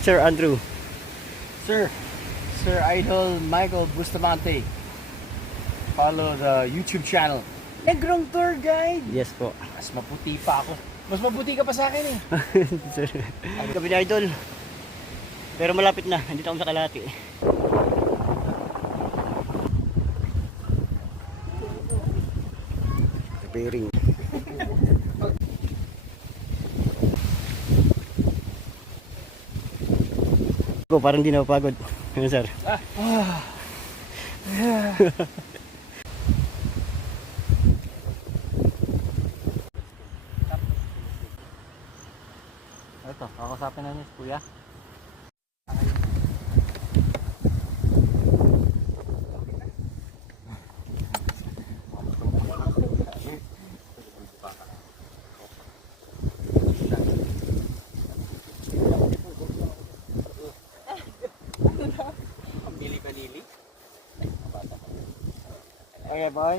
Sir Andrew. Sir Idol Michael Bustamante. Follow the YouTube channel. Negrong Tour Guide. Yes po. Mas maputi pa ako. Mas maputi ka pa sa akin eh. Sir. Gabi na idol. Pero malapit na. Nandito ako sa Kalahati. Bearing. Parang di na mapagod. Ano sir? Ito, kakasapin na niya si Kuya. Pili-kanili. Okay, boy.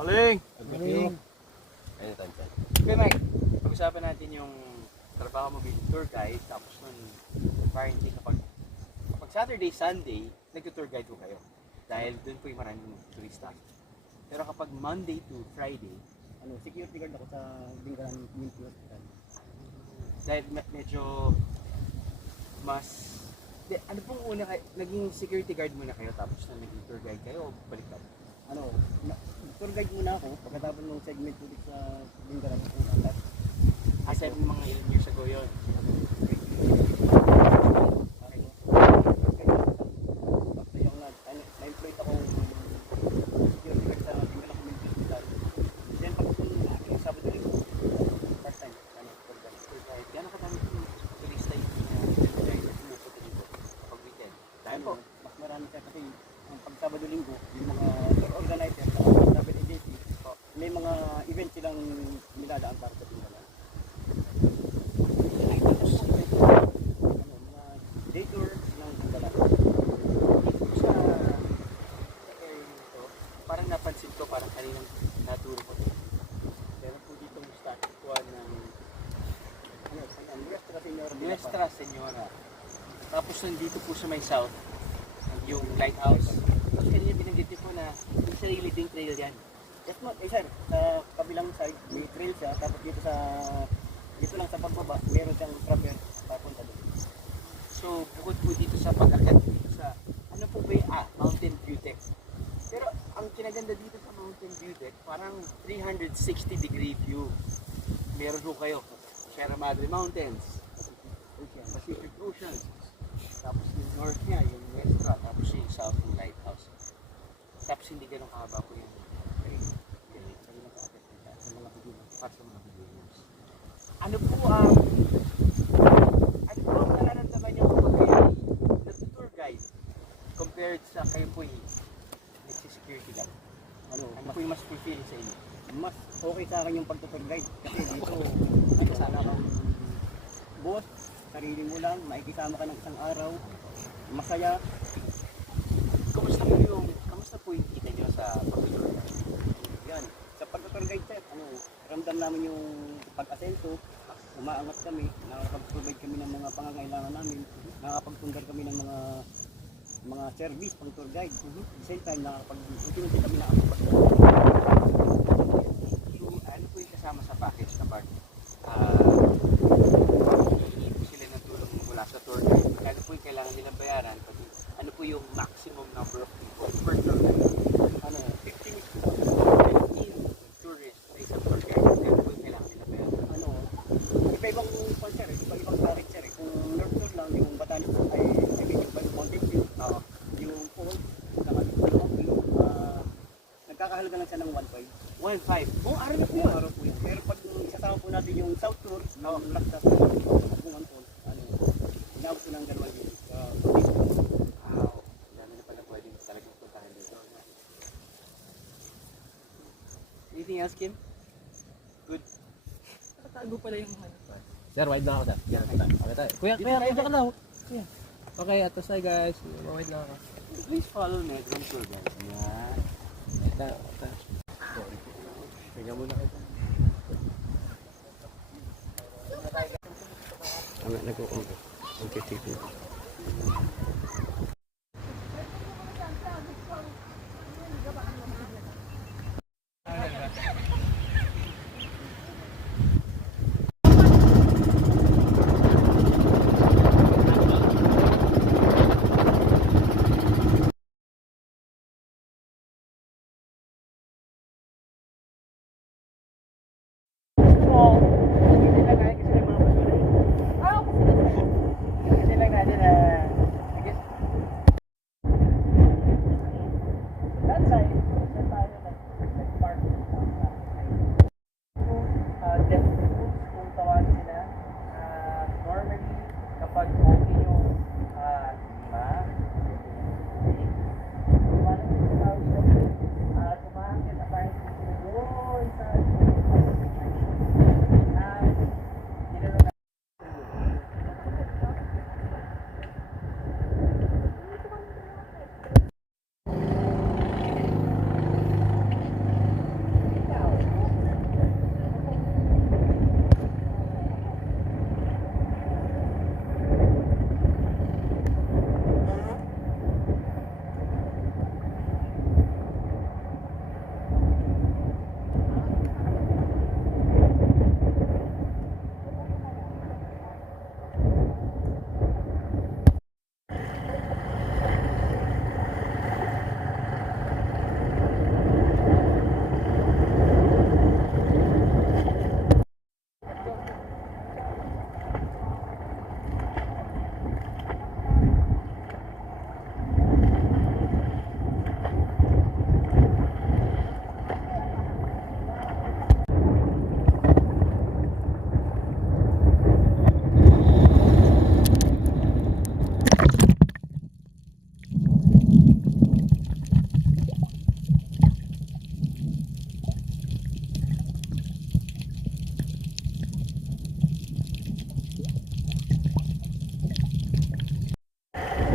Aling! Aling! Ayun, tansyan. Okay, Mike. Pag-usapan natin yung trabaho mo bilang tour guide, tapos nun, apparently kapag Saturday, Sunday, nag-tour guide ko kayo. Dahil dun po yung maraming turista. Pero kapag Monday to Friday, Security guard ako sa Bingaran Community Hospital. dahil medyo mas... ano pong una kayo, naging security guard muna kayo tapos na naging tour guide kayo o baliktad? Tour guide muna ako pagkatapos ng segment ulit sa Bingaran. Kasi mga ilang years ago yun. Na-employed ako security guard sa Bingaran Community Hospital. Then pagkatapos ng aking Sabado rin, first time, tour guide. Gano'n kadami yung turista yung tour guide na pumupunta dito kapag weekend? Dahil po, Mas marami siya kasi ang pag Sabado Linggo, yung mga tour organizer sa travel agency, may mga event silang nilalaan para sa Bingaran. Mga day tour ng Bingaran. dito sa area nito, parang napansin ko, parang kaninang naturo ko din. Meron po dito yung statue ng Nuestra Señora. Tapos nandito po sa may south, yung lighthouse. Tapos kanina binanggit niyo po na yung sarili ding trail yan. Yes mo, sir, sa kabilang side, may trail siya, tapos dito lang sa pagbaba, meron siyang trapper papunta doon. So, bukod po dito sa pag-akyat dito sa, ano po ba yung, Mountain View Deck. Pero ang kinaganda dito sa Mountain View Deck, parang 360-degree view. Meron po kayo, Sierra Madre Mountains, Pacific Ocean, tapos yung north niya, yung Nuestra, tapos yung south yung lighthouse. Tapos hindi ganun kahaba po yung trail. Sa mga beginners. Ano po ang nararamdaman niyo kapag kayo nag-tour guide compared sa kayo po yung nagsi-security guide? Ano po yung mas fulfilling sa inyo? Mas okay sa akin yung pag-tour guide kasi dito, sana kang boss, sarili mo lang, makikisama ka ng isang araw, masaya. Kamusta po yung kita niyo sa pag-tour guide? Yan, sa pag-tour guide sir, ramdam namin yung pag-asenso, umaangat kami, nakakapag-provide kami ng mga pangangailangan namin, nakakapagtunggal kami ng mga service pang tour guide. At the same time, nakakapag-unti-unti kami nakakapag-tour. So, ano po yung kasama sa package kapag hihingi po sila ng tulong mula sa tour guide? Ano po yung kailangan nilang bayaran? Pati, ano po yung maximum number of people per tour guide? 15 tourists sa isang tour guide. Ano po yung kailangan nilang bayaran? Iba-ibang sir, iba-ibang package sir. Kung North Tour lang, yung Botanical ay yung Mountain View, yung Falls, nagkakahalaga lang siya ng 1.5. 1.5. Kung araw po yun. Pero pag isasama po natin yung South Tour, Laksa sa Bungan Falls, inabot ko ng 2,000. Wow. Dami na pala pwedeng talagang puntahan dito. Anything else, Kim? Good. Nakatago pala yung ano pa. Sir, wide na ako, sir. Yan, okay tayo. Kuya, wide na ka na. Kuya. Okay, atos tayo guys. Wide na ako. Please follow Negrong Tour guys. Yan. Ito. Tingnan muna kayo. Nag-uong. Okay, thank you.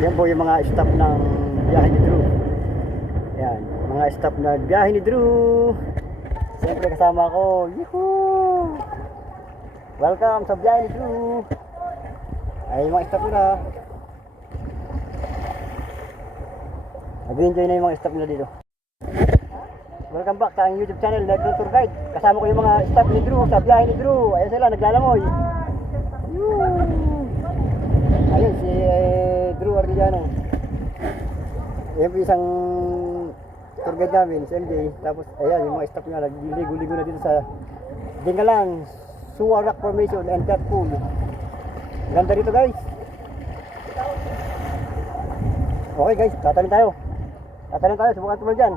Yan po yung mga staff ng biyahe ni Drew. Yan, mga staff na biyahe ni Drew. Siyempre kasama ko. Yuhuu! Welcome sa biyahe ni Drew. Ay, yung mga staff nila. Nag-enjoy na yung mga staff nila dito. Welcome back sa aking YouTube channel, Nerd Tour Guide. Kasama ko yung mga staff ni Drew sa biyahe ni Drew. Ayan sila, naglalangoy. Ayun, si Drew Arellano. Yan po isang tour guide namin, si MJ. Tapos, ayan, yung mga staff niya, nagliligo-ligo na dito sa Dingalan, Suwa Rock Formation and Cat Pool. Ganda dito, guys. Okay, guys, tatalin tayo. Tatalin tayo, subukan tumulad dyan.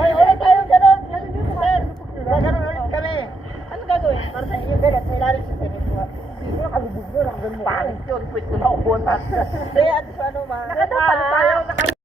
Ay, ulit tayo gano'n. Ano dito, sir? Gano'n ulit kami. Ano gagawin? Para sa inyo, ganun. Sa ilalim sa inyo. Hindi ko nakalubog yun. Ang ganun mo. Pangit yun. Pwede ko na upunan. Kaya, ano, nakatapan tayo.